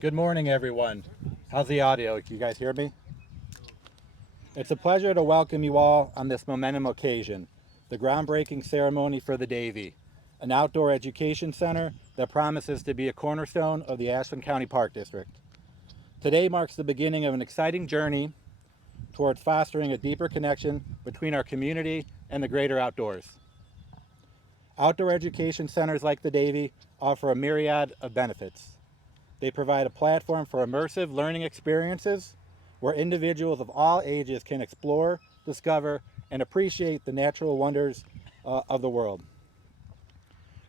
Good morning, everyone. How's the audio? Can you guys hear me? It's a pleasure to welcome you all on this momentum occasion, the groundbreaking ceremony for the Davy, an outdoor education center that promises to be a cornerstone of the Ashland County Park District. Today marks the beginning of an exciting journey towards fostering a deeper connection between our community and the greater outdoors. Outdoor education centers like the Davy offer a myriad of benefits. They provide a platform for immersive learning experiences where individuals of all ages can explore, discover, and appreciate the natural wonders of the world.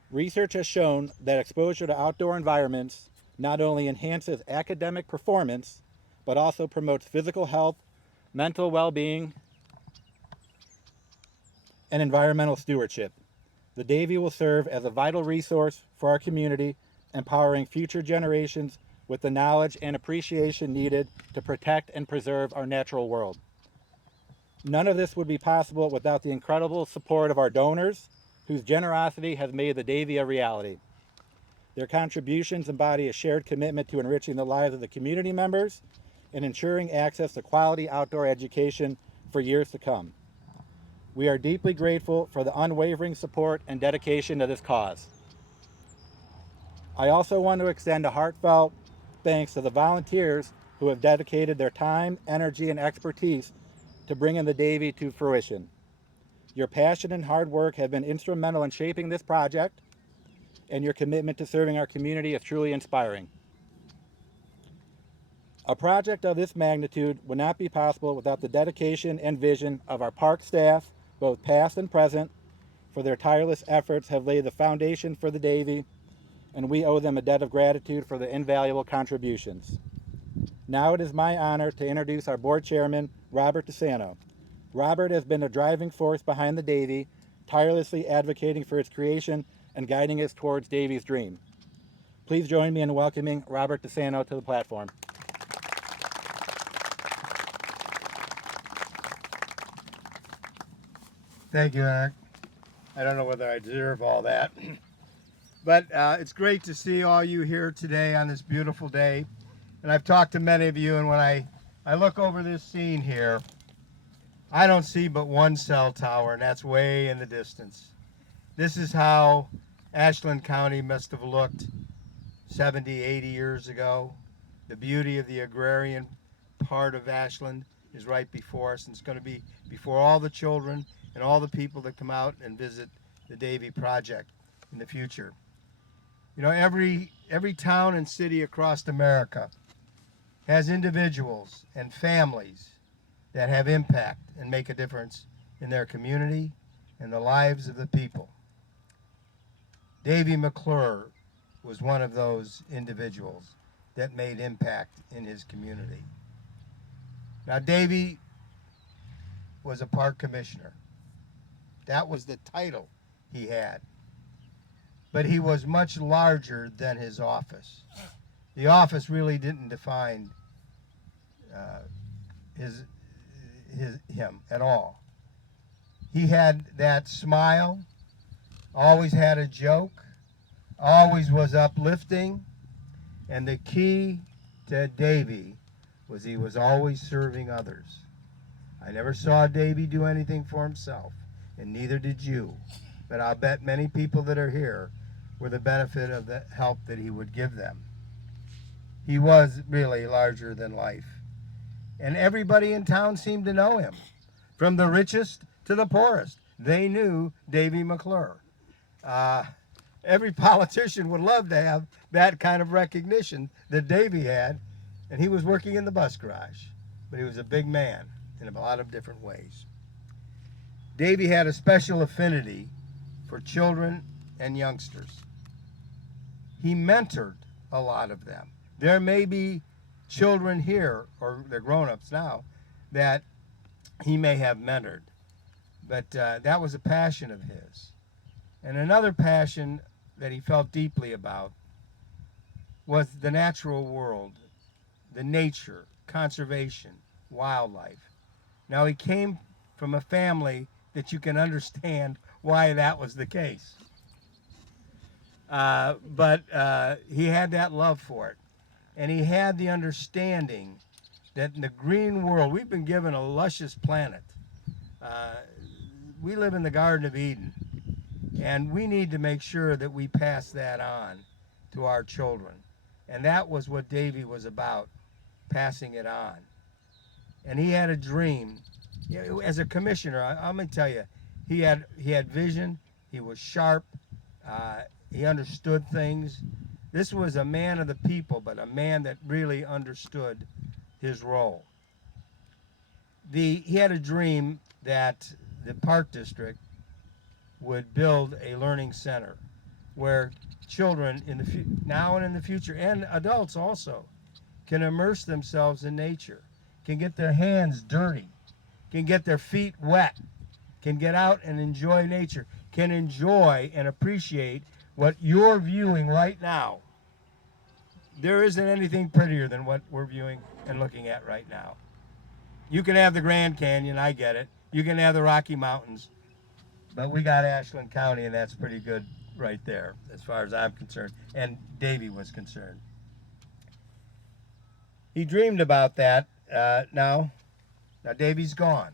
Research has shown that exposure to outdoor environments not only enhances academic performance, but also promotes physical health, mental well-being, and environmental stewardship. The Davy will serve as a vital resource for our community, empowering future generations with the knowledge and appreciation needed to protect and preserve our natural world. None of this would be possible without the incredible support of our donors, whose generosity has made the Davy a reality. Their contributions embody a shared commitment to enriching the lives of the community members and ensuring access to quality outdoor education for years to come. We are deeply grateful for the unwavering support and dedication to this cause. I also want to extend a heartfelt thanks to the volunteers who have dedicated their time, energy, and expertise to bringing the Davy to fruition. Your passion and hard work have been instrumental in shaping this project, and your commitment to serving our community is truly inspiring. A project of this magnitude would not be possible without the dedication and vision of our park staff, both past and present, for their tireless efforts have laid the foundation for the Davy, and we owe them a debt of gratitude for their invaluable contributions. Now it is my honor to introduce our board chairman, Robert DeSanto. Robert has been a driving force behind the Davy, tirelessly advocating for its creation and guiding us towards Davy's dream. Please join me in welcoming Robert DeSanto to the platform. Thank you, Eric. I don't know whether I deserve all that, but it's great to see all you here today on this beautiful day. And I've talked to many of you, and when I look over this scene here, I don't see but one cell tower, and that's way in the distance. This is how Ashland County must have looked 70, 80 years ago. The beauty of the agrarian part of Ashland is right before us, and it's going to be before all the children and all the people that come out and visit the Davy Project in the future. You know, every town and city across America has individuals and families that have impact and make a difference in their community and the lives of the people. Davy McClure was one of those individuals that made impact in his community. Now, Davy was a park commissioner. That was the title he had. But he was much larger than his office. The office really didn't define him at all. He had that smile, always had a joke, always was uplifting, and the key to Davy was he was always serving others. I never saw Davy do anything for himself, and neither did you. But I'll bet many people that are here were the benefit of the help that he would give them. He was really larger than life. And everybody in town seemed to know him, from the richest to the poorest. They knew Davy McClure. Every politician would love to have that kind of recognition that Davy had, and he was working in the bus garage. But he was a big man in a lot of different ways. Davy had a special affinity for children and youngsters. He mentored a lot of them. There may be children here, or they're grown-ups now, that he may have mentored. But that was a passion of his. And another passion that he felt deeply about was the natural world, the nature, conservation, wildlife. Now, he came from a family that you can understand why that was the case. But he had that love for it. And he had the understanding that in the green world, we've been given a luscious planet. Uh, we live in the Garden of Eden, and we need to make sure that we pass that on to our children. And that was what Davy was about, passing it on. And he had a dream. As a commissioner, I'm going to tell you, he had vision. He was sharp. He understood things. This was a man of the people, but a man that really understood his role. He had a dream that the Park District would build a learning center where children in the now and in the future, and adults also, can immerse themselves in nature, can get their hands dirty, can get their feet wet, can get out and enjoy nature, can enjoy and appreciate what you're viewing right now. There isn't anything prettier than what we're viewing and looking at right now. You can have the Grand Canyon, I get it. You can have the Rocky Mountains. But we got Ashland County, and that's pretty good right there, as far as I'm concerned. And Davy was concerned. He dreamed about that. Now Davy's gone.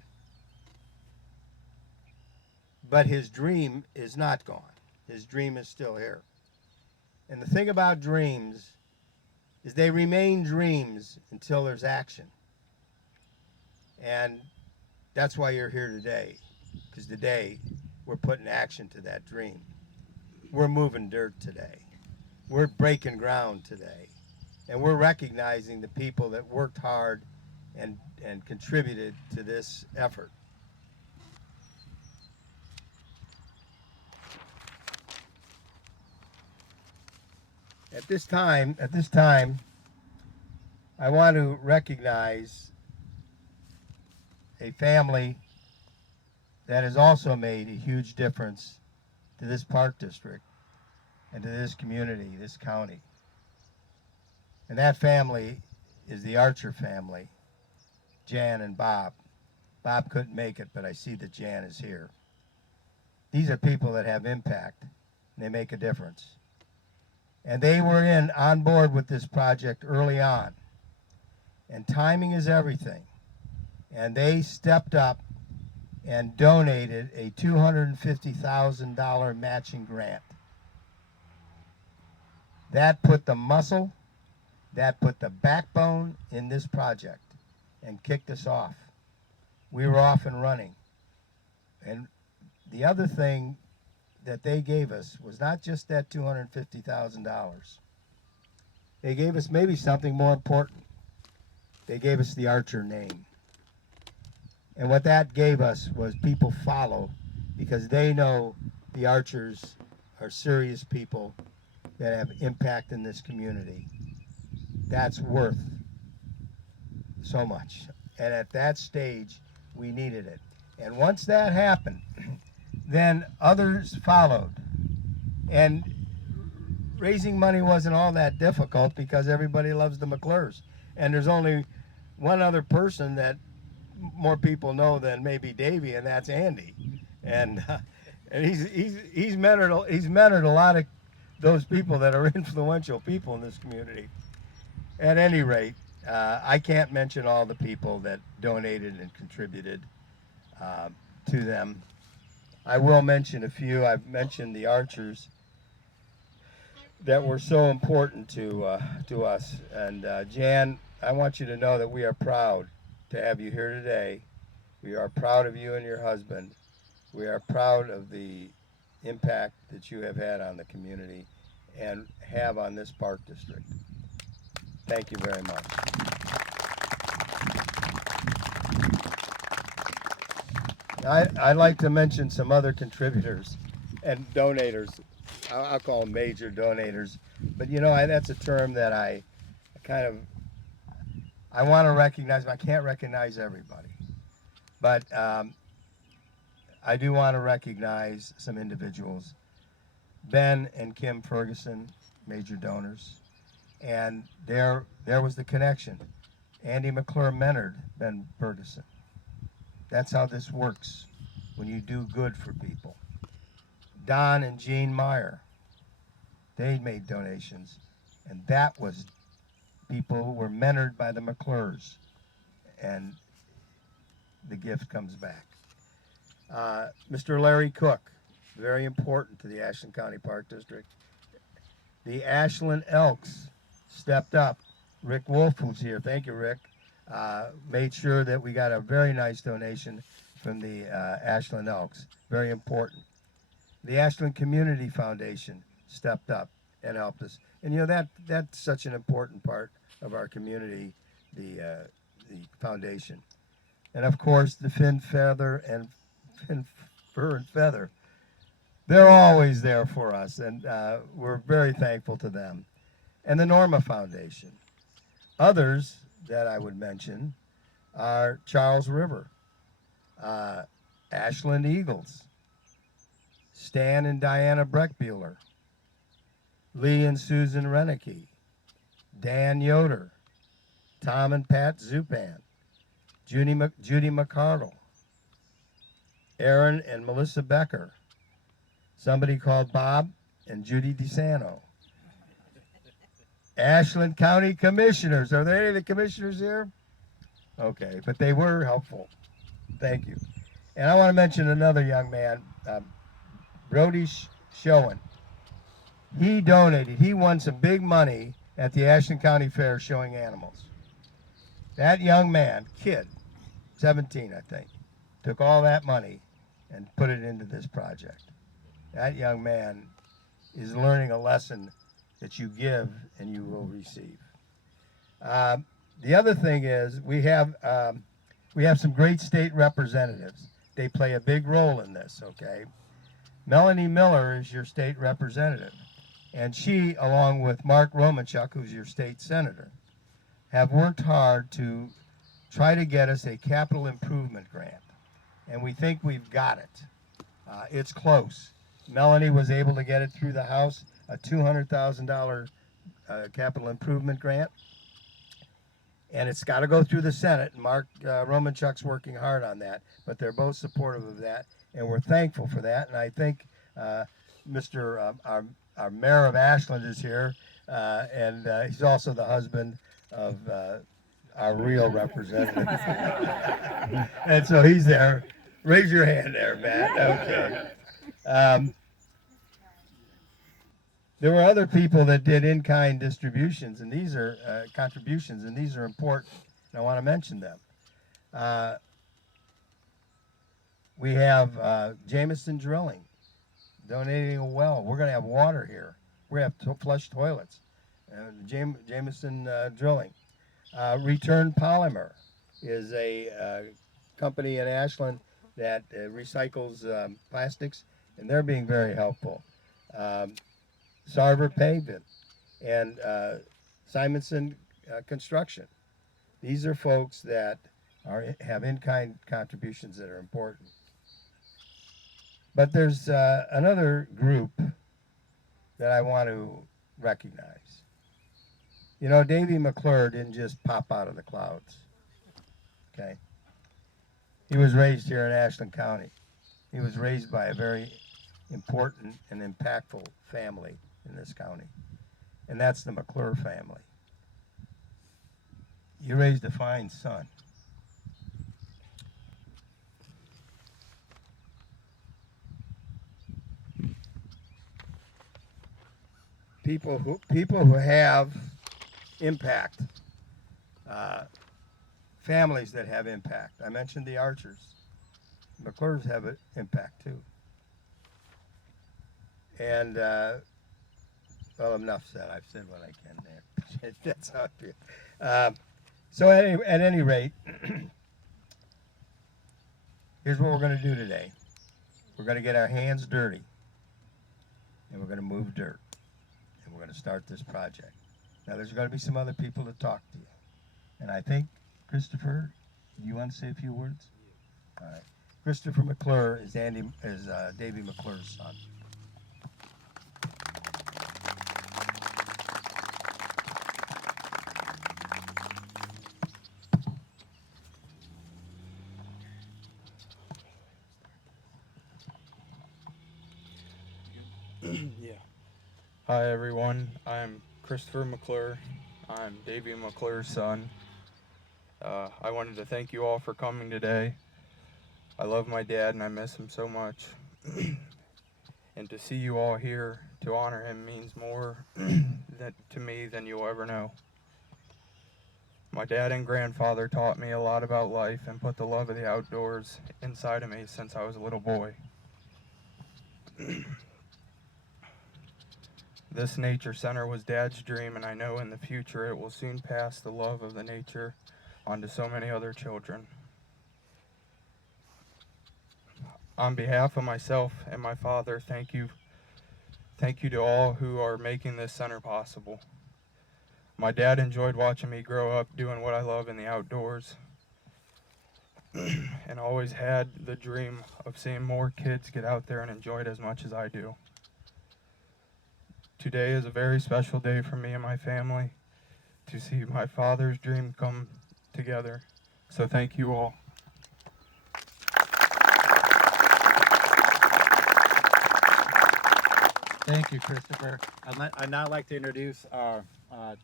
But his dream is not gone. His dream is still here. And the thing about dreams is they remain dreams until there's action. And that's why you're here today, because today we're putting action to that dream. We're moving dirt today. We're breaking ground today. And we're recognizing the people that worked hard and contributed to this effort. At this time, I want to recognize a family that has also made a huge difference to this park district and to this community, this county. And that family is the Archer family, Jan and Bob. Bob couldn't make it, but I see that Jan is here. These are people that have impact, and they make a difference. And they were on board with this project early on. And timing is everything. And they stepped up and donated a $250,000 matching grant. That put the muscle, that put the backbone in this project and kicked us off. We were off and running. And the other thing that they gave us was not just that $250,000. They gave us maybe something more important. They gave us the Archer name. And what that gave us was people follow because they know the Archers are serious people that have impact in this community. That's worth so much. And at that stage, we needed it. And once that happened, then others followed. And raising money wasn't all that difficult because everybody loves the McClures. And there's only one other person that more people know than maybe Davy, and that's Andy. And he's mentored a lot of those people that are influential people in this community. At any rate, I can't mention all the people that donated and contributed to them. I will mention a few. I've mentioned the Archers that were so important to us. And Jan, I want you to know that we are proud to have you here today. We are proud of you and your husband. We are proud of the impact that you have had on the community and have on this park district. Thank you very much. I'd like to mention some other contributors and donators. I'll call them major donators, but you know, that's a term that I want to recognize, but I can't recognize everybody. But I do want to recognize some individuals. Ben and Kim Ferguson, major donors. And there was the connection. Andy McClure mentored Ben Ferguson. That's how this works when you do good for people. Don and Jean Meyer, they made donations. And that was people were mentored by the McClures, and the gift comes back. Mr. Larry Cook, very important to the Ashland County Park District. The Ashland Elks stepped up. Rick Wolf, who's here, thank you, Rick, made sure that we got a very nice donation from the Ashland Elks. Very important. The Ashland Community Foundation stepped up and helped us. And you know that's such an important part of our community, the foundation. And of course, the Fin Fur and Feather. They're always there for us, and we're very thankful to them. And the Norma Foundation. Others that I would mention are Charles River, Ashland Eagles, Stan and Diana Breckbuehler, Lee and Susan Renicky, Dan Yoder, Tom and Pat Zupan, Judy McCardle, Aaron and Melissa Becker, somebody called Bob and Judy DeSanto, Ashland County Commissioners. Are there any of the commissioners here? Okay, but they were helpful. Thank you. And I want to mention another young man, Brody Schoen. He donated. He won some big money at the Ashland County Fair showing animals. That young man, kid, 17 I think, took all that money and put it into this project. That young man is learning a lesson that you give and you will receive. The other thing is we have some great state representatives. They play a big role in this, okay? Melanie Miller is your state representative, and she, along with Mark Romanchuk, who's your state senator, have worked hard to try to get us a capital improvement grant, and we think we've got it. It's close. Melanie was able to get it through the House, a $200,000 capital improvement grant, and it's got to go through the Senate. Mark Romanchuk's working hard on that, but they're both supportive of that, and we're thankful for that. And I think our mayor of Ashland is here, and he's also the husband of our real representative. And so he's there. Raise your hand there, Matt. Okay. There were other people that did in-kind distributions, and these are contributions, and these are important. And I want to mention them. We have Jameson Drilling donating a well. We're going to have water here. We're going to have flush toilets. Jameson Drilling. Return Polymer is a company in Ashland that recycles plastics, and they're being very helpful. Sarver Pavement and Simonson Construction. These are folks that have in-kind contributions that are important. But there's another group that I want to recognize. You know, Davy McClure didn't just pop out of the clouds, okay? He was raised here in Ashland County. He was raised by a very important and impactful family in this county, and that's the McClure family. You raised a fine son. People who have impact, families that have impact. I mentioned the Archers. McClures have an impact too. And well, enough said. I've said what I can there. That's how I feel. So at any rate, here's what we're going to do today. We're going to get our hands dirty, and we're going to move dirt, and we're going to start this project. Now, there's going to be some other people to talk to you, and I think, Christopher, do you want to say a few words? All right. Christopher McClure is Davy McClure's son. Yeah. Hi everyone, I'm Christopher McClure. I'm Davy McClure's son. I wanted to thank you all for coming today. I love my dad and I miss him so much. And to see you all here to honor him means more to me than you'll ever know. My dad and grandfather taught me a lot about life and put the love of the outdoors inside of me since I was a little boy. This nature center was Dad's dream, and I know in the future it will soon pass the love of the nature on to so many other children. On behalf of myself and my father, thank you. Thank you to all who are making this center possible. My dad enjoyed watching me grow up doing what I love in the outdoors and always had the dream of seeing more kids get out there and enjoy it as much as I do. Today is a very special day for me and my family to see my father's dream come together. So thank you all. Thank you, Christopher. I'd now like to introduce our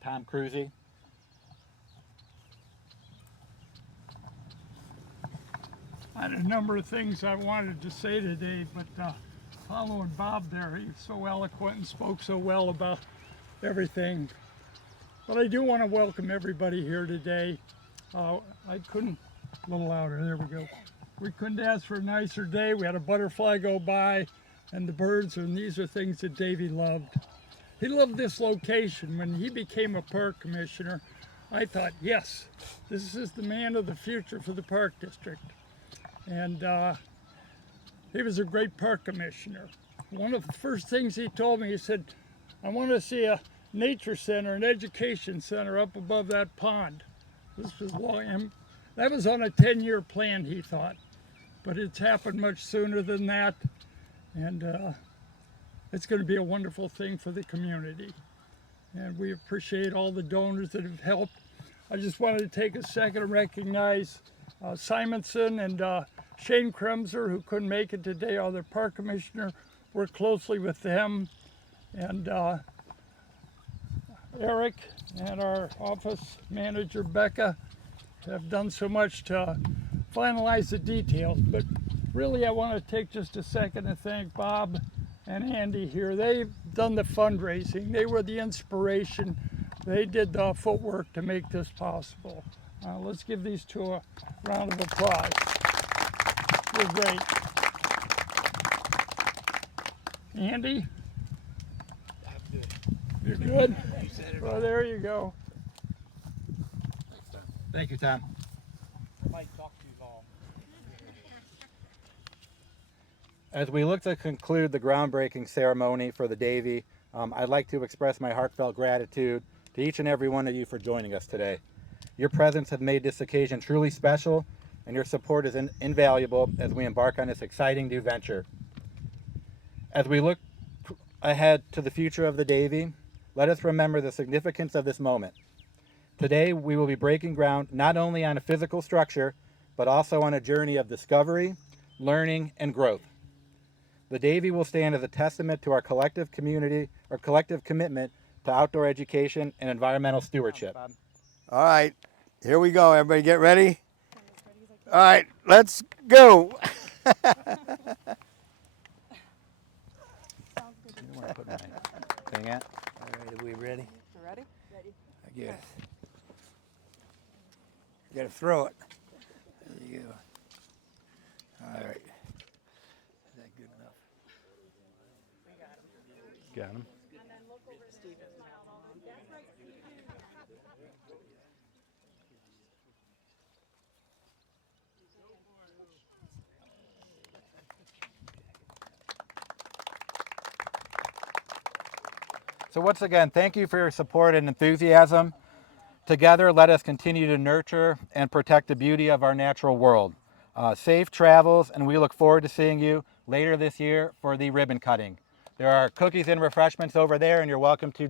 Tom Cruzy. I had a number of things I wanted to say today, but following Bob there, he was so eloquent and spoke so well about everything. But I do want to welcome everybody here today. I couldn't, a little louder, there we go. We couldn't ask for a nicer day. We had a butterfly go by and the birds, and these are things that Davy loved. He loved this location. When he became a park commissioner, I thought, yes, this is the man of the future for the park district. And he was a great park commissioner. One of the first things he told me, he said, I want to see a nature center, an education center up above that pond. This was long, and that was on a 10-year plan, he thought. But it's happened much sooner than that. And it's going to be a wonderful thing for the community. And we appreciate all the donors that have helped. I just wanted to take a second to recognize Simonson and Shane Kremser, who couldn't make it today, are the park commissioner. Worked closely with them. And Eric and our office manager, Becca, have done so much to finalize the details. But really, I want to take just a second to thank Bob and Andy here. They've done the fundraising. They were the inspiration. They did the footwork to make this possible. Let's give these two a round of applause. You're great. Andy? I'm good. You're good? You said it Well, all. there you go. Thank you, Tom. I might talk to you all. As we look to conclude the groundbreaking ceremony for the Davy, I'd like to express my heartfelt gratitude to each and every one of you for joining us today. Your presence has made this occasion truly special, and your support is invaluable as we embark on this exciting new venture. As we look ahead to the future of the Davy, let us remember the significance of this moment. Today, we will be breaking ground not only on a physical structure, but also on a journey of discovery, learning, and growth. The Davy will stand as a testament to our collective community, our collective commitment to outdoor education and environmental stewardship. All right, here we go. Everybody get ready? All right, let's go. You want to put my thing at? All right, are we ready? You ready? I guess. You gotta throw it. There you go. All right. Is that good enough? Got him. So once again, thank you for your support and enthusiasm. Together, let us continue to nurture and protect the beauty of our natural world. Safe travels, and we look forward to seeing you later this year for the ribbon cutting. There are cookies and refreshments over there, and you're welcome to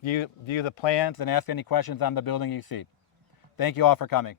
view the plans and ask any questions on the building you see. Thank you all for coming.